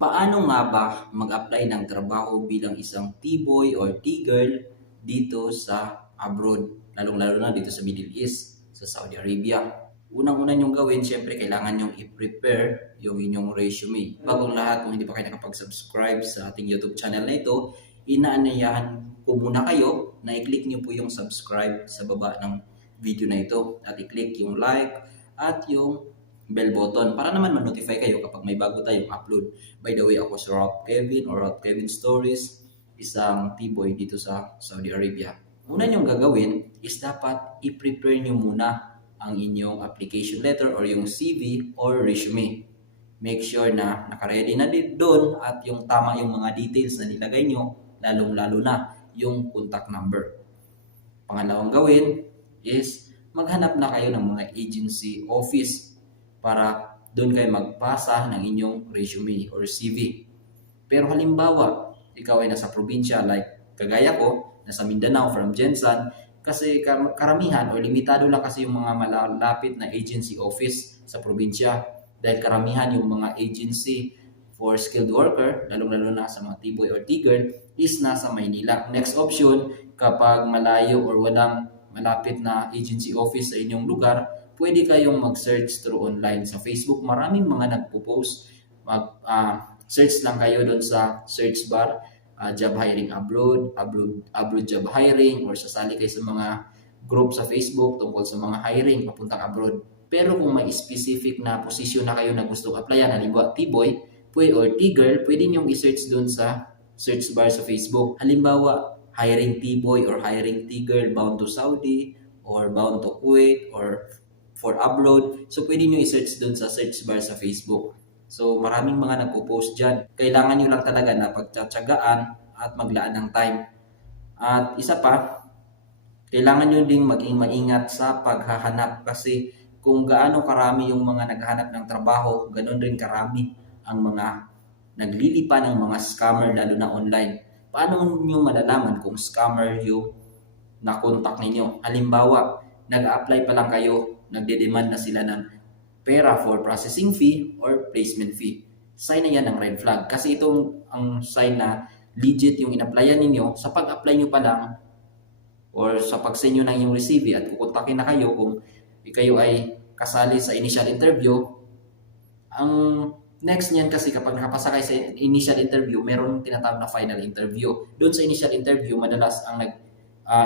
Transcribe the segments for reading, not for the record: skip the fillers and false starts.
Paano nga ba mag-apply ng trabaho bilang isang T-boy or T-girl dito sa abroad, lalong-lalo na dito sa Middle East, sa Saudi Arabia? Unang-una nyong gawin, syempre kailangan nyong i-prepare yung inyong resume. Bagong lahat, kung hindi pa kayo nakapag-subscribe sa ating YouTube channel na ito, inaanyayahan ko muna kayo na i-click nyo po yung subscribe sa baba ng video na ito at i-click yung like at yung bell button para naman ma-notify kayo kapag may bago tayong upload. By the way, ako si Rob Kevin or Rob Kevin Stories, isang T-boy dito sa Saudi Arabia. Una nyong gagawin is dapat i-prepare nyo muna ang inyong application letter or yung CV or resume. Make sure na nakaready na din doon at yung tama yung mga details na nilagay nyo, lalong-lalo na yung contact number. Pangalawang gawin is maghanap na kayo ng mga agency office para doon kayo magpasa ng inyong resume or CV. Pero halimbawa, ikaw ay nasa probinsya like kagaya ko, nasa Mindanao from Jensan, kasi karamihan o limitado lang kasi yung mga malalapit na agency office sa probinsya. Dahil karamihan yung mga agency for skilled worker, lalong-lalo na sa mga T-boy or T-girl, is nasa Maynila. Next option, kapag malayo or walang malapit na agency office sa inyong lugar, pwede kayong mag-search through online. Sa Facebook, maraming mga nagpo-post. Search lang kayo doon sa search bar, job hiring abroad job hiring, or sasali kayo sa mga group sa Facebook tungkol sa mga hiring papuntang abroad. Pero kung may specific na position na kayo na gustong applyan, halimbawa T-boy or T-girl, pwede nyo i-search doon sa search bar sa Facebook. Halimbawa, hiring T-boy or hiring T-girl bound to Saudi or bound to Kuwait or for abroad. So, pwede nyo i-search doon sa search bar sa Facebook. So, maraming mga nagpo-post dyan. Kailangan nyo lang talaga na pagtsatsagaan at maglaan ng time. At isa pa, kailangan nyo ding maging maingat sa paghahanap kasi kung gaano karami yung mga naghahanap ng trabaho, ganoon rin karami ang mga naglilipa ng mga scammer lalo na online. Paano nyo malalaman kung scammer yung na-contact ninyo? Halimbawa, nag-apply pa lang kayo, nagde-demand na sila ng pera for processing fee or placement fee. Sign na yan ng red flag. Kasi itong ang sign na legit yung in-applyan ninyo, sa pag-apply nyo pa lang or sa pag-send nyo ng yung receive at kukontakin na kayo kung kayo ay kasali sa initial interview. Ang next niyan kasi kapag nakapasa kayo sa initial interview, meron tinatawag na final interview. Doon sa initial interview, madalas ang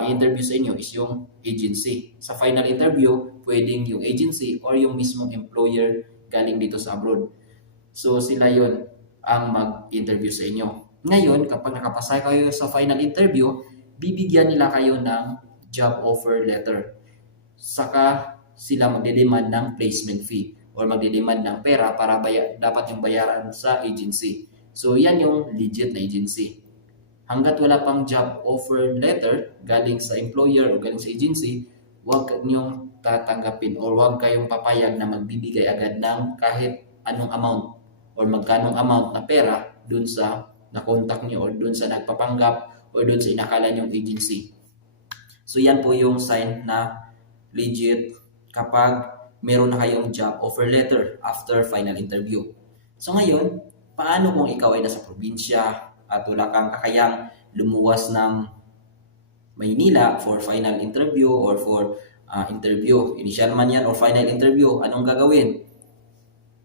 interview sa inyo is yung agency. Sa final interview, pwedeng yung agency or yung mismong employer galing dito sa abroad. So sila yon ang mag-interview sa inyo. Ngayon, kapag nakapasa kayo sa final interview, bibigyan nila kayo ng job offer letter. Saka sila magde-demand ng placement fee or magde-demand ng pera para dapat yung bayaran sa agency. So yan yung legit na agency. Hanggat wala pang job offer letter galing sa employer o galing sa agency, huwag niyong tatanggapin or huwag kayong papayag na magbibigay agad ng kahit anong amount or magkanong amount na pera dun sa na-contact niyo or dun sa nagpapanggap or dun sa inakala niyong agency. So yan po yung sign na legit kapag meron na kayong job offer letter after final interview. So ngayon, paano kung ikaw ay nasa probinsya at wala kang kakayang lumuwas ng Maynila for final interview or for interview, initial man yan or final interview, anong gagawin?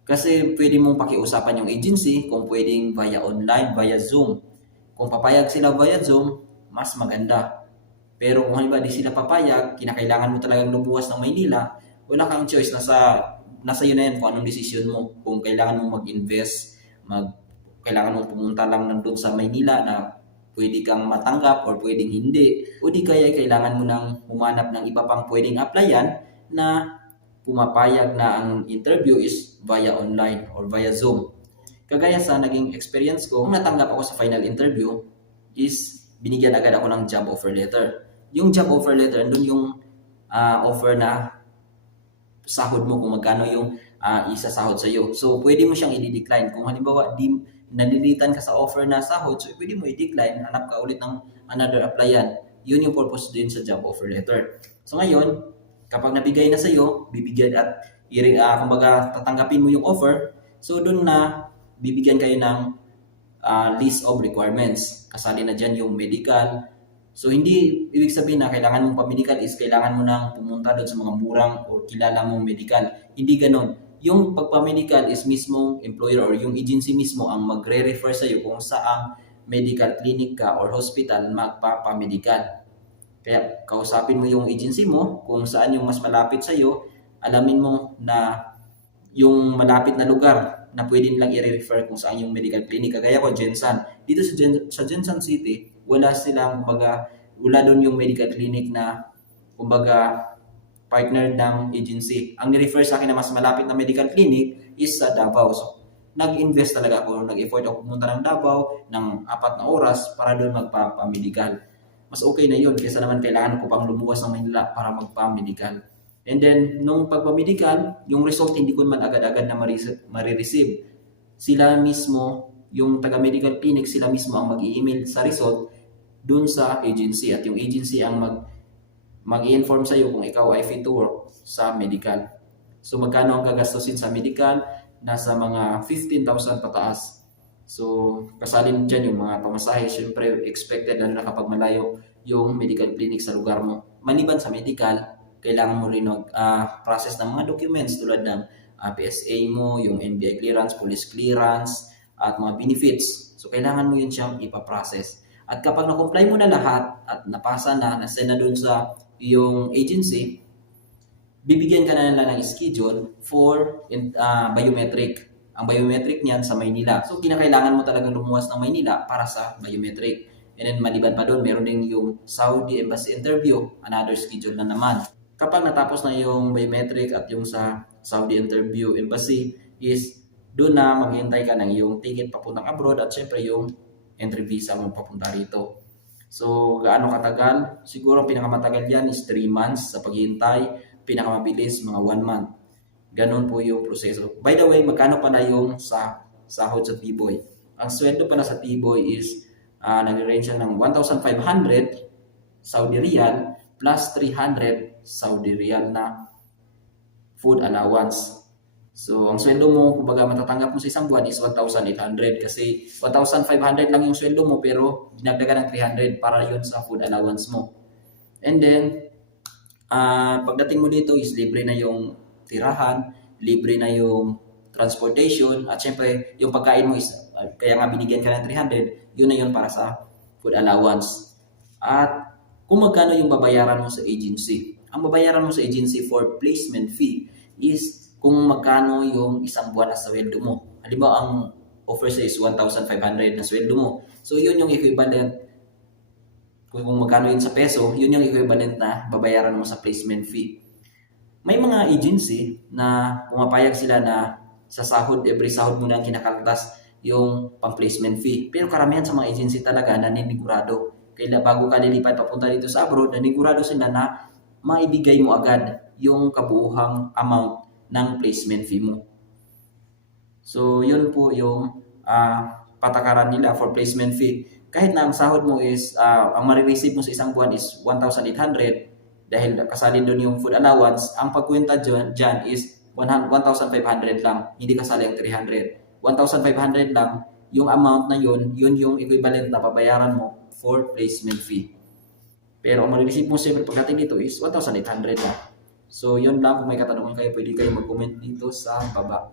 Kasi pwede mong pakiusapan yung agency kung pwedeng via online, via Zoom. Kung papayag sila via Zoom, mas maganda. Pero kung halimbawa di sila papayag, kinakailangan mo talagang lumuwas ng Maynila, wala kang choice, nasa yun na yan kung anong decision mo. Kung kailangan mong mag-invest, kailangan mong pumunta lang nandun sa Maynila na pwede kang matanggap or pwedeng hindi. O di kaya kailangan mo nang humanap ng iba pang pwedeng applyan na pumapayag na ang interview is via online or via Zoom. Kagaya sa naging experience ko, kung natanggap ako sa final interview is binigyan agad ako ng job offer letter. Yung job offer letter, andun yung offer na sahod mo kung magkano yung isasahod sa iyo. So, pwede mo siyang i-decline. Kung halimbawa, nalilitan ka sa offer na sahod, so pwede mo i-decline, hanap ka ulit ng another applyan. Yun yung purpose din sa job offer letter. So, ngayon, kapag nabigay na sa iyo, bibigyan at kumbaga tatanggapin mo yung offer, so doon na bibigyan kayo ng list of requirements. Kasali na dyan yung medical. So hindi ibig sabihin na kailangan mong pa-medical is kailangan mo nang pumunta doon sa mga murang o kilala mong medical. Hindi ganon. Yung pagpa-medical is mismo employer or yung agency mismo ang magre-refer sa iyo kung saang medical clinic ka or hospital magpapa-medical. Kaya kausapin mo yung agency mo kung saan yung mas malapit sa iyo, alamin mo na yung malapit na lugar na pwede nilang i-refer kung saan yung medical clinic. Kagaya ko, Jensan. Dito sa Jensan City, wala silang, kumbaga, wala doon yung medical clinic na, kumbaga, partner ng agency. Ang ni-refer sa akin na mas malapit na medical clinic is sa Davao. So, nag-invest talaga ako, nag-effort ako pumunta ng Davao ng 4 na oras para doon magpa-medical. Mas okay na yun kaysa naman kailangan ko pang lumuwas ng Manila para magpa-medical. And then, nung pagpa-medical, yung result hindi ko man agad-agad na marireceive. Sila mismo, yung taga-medical clinic, sila mismo ang mag-i-email sa result dun sa agency. At yung agency ang mag-i-inform sa iyo kung ikaw ay fit to work sa medical. So, magkano ang gagastusin sa medical? Nasa mga 15,000 pataas. So, kasalin dyan yung mga pamasahe. Siyempre, expected lalo na kapag malayo yung medical clinic sa lugar mo. Maliban sa medical, kailangan mo rin process ng mga documents tulad ng PSA mo, yung NBI clearance, police clearance, at mga benefits. So, kailangan mo yun siyang ipaprocess. At kapag na-comply mo na lahat at napasa na, na-send na dun sa yung agency, bibigyan ka na nila ng schedule for biometric. Ang biometric niyan sa Maynila. So, kinakailangan mo talagang lumuwas ng Maynila para sa biometric. And then, maliban pa doon, meron din yung Saudi Embassy interview, another schedule na naman. Kapag natapos na yung biometric at yung sa Saudi interview embassy is doon na maghintay ka ng yung ticket papuntang abroad at syempre yung entry visa mo papunta rito. So, gaano katagal? Siguro pinakamatagal yan is 3 months sa paghihintay. Pinakamabilis mga 1 month. Ganon po yung proseso. By the way, magkano pala yung sahod sa T-Boy? Ang sweldo pala sa T-Boy is nag-range ng 1,500 Saudi Riyal plus 300 Saudi Riyal na food allowance. So, ang sweldo mo, kumbaga matatanggap mo sa isang buwan is 1,800 kasi 1,500 lang yung sweldo mo pero dinagdagan ng 300 para yun sa food allowance mo. And then, pagdating mo dito is libre na yung tirahan, libre na yung transportation, at syempre yung pagkain mo is, kaya nga binigyan ka ng 300, yun na yun para sa food allowance. At kung magkano yung babayaran mo sa agency. Ang babayaran mo sa agency for placement fee is kung magkano yung isang buwan na sweldo mo. Halimbawa, ang offer sa is 1,500 na sweldo mo. So, yun yung equivalent. Kung magkano yun sa peso, yun yung equivalent na babayaran mo sa placement fee. May mga agency na pumapayag sila na sa sahod, every sahod mo na kinakaltas yung pang-placement fee. Pero karamihan sa mga agency talaga naninigurado. Kaya bago ka lilipat papunta dito sa abroad, nanigurado sila na maibigay mo agad yung kabuuhang amount ng placement fee mo. So, yun po yung patakaran nila for placement fee. Kahit na ang sahod mo is, ang marireceive mo sa isang buwan is 1,800 dahil kasali doon yung food allowance, ang pagkwenta dyan is 1,500 lang, hindi kasali ang 300. 1,500 lang, yung amount na yun yung equivalent na pabayaran mo for placement fee. Pero ang marireceive mo siyempre pagdating dito is 1,800 na. So, yun lang. Kung may katanungan kayo, pwede kayo mag-comment dito sa baba.